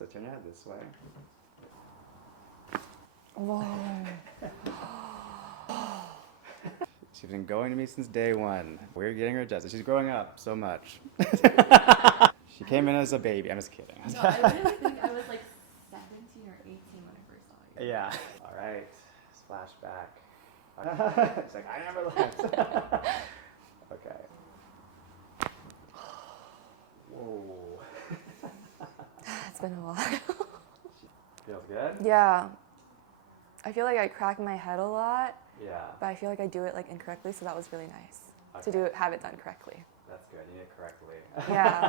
So turn your head this way. Whoa. She's been going to me since day one. We're getting her adjusted. She's growing up so much. She came in as a baby. I'm just kidding. No, I really think I was like 17 or 18 when I first saw you. Yeah. All right. Splashback. It's like, I never left. Okay. Whoa. It's been a while. Feels good? Yeah. I feel like I crack my head a lot, Yeah. but I feel like I do it like incorrectly, so that was really nice Okay. have it done correctly. That's good. You did it correctly. Yeah.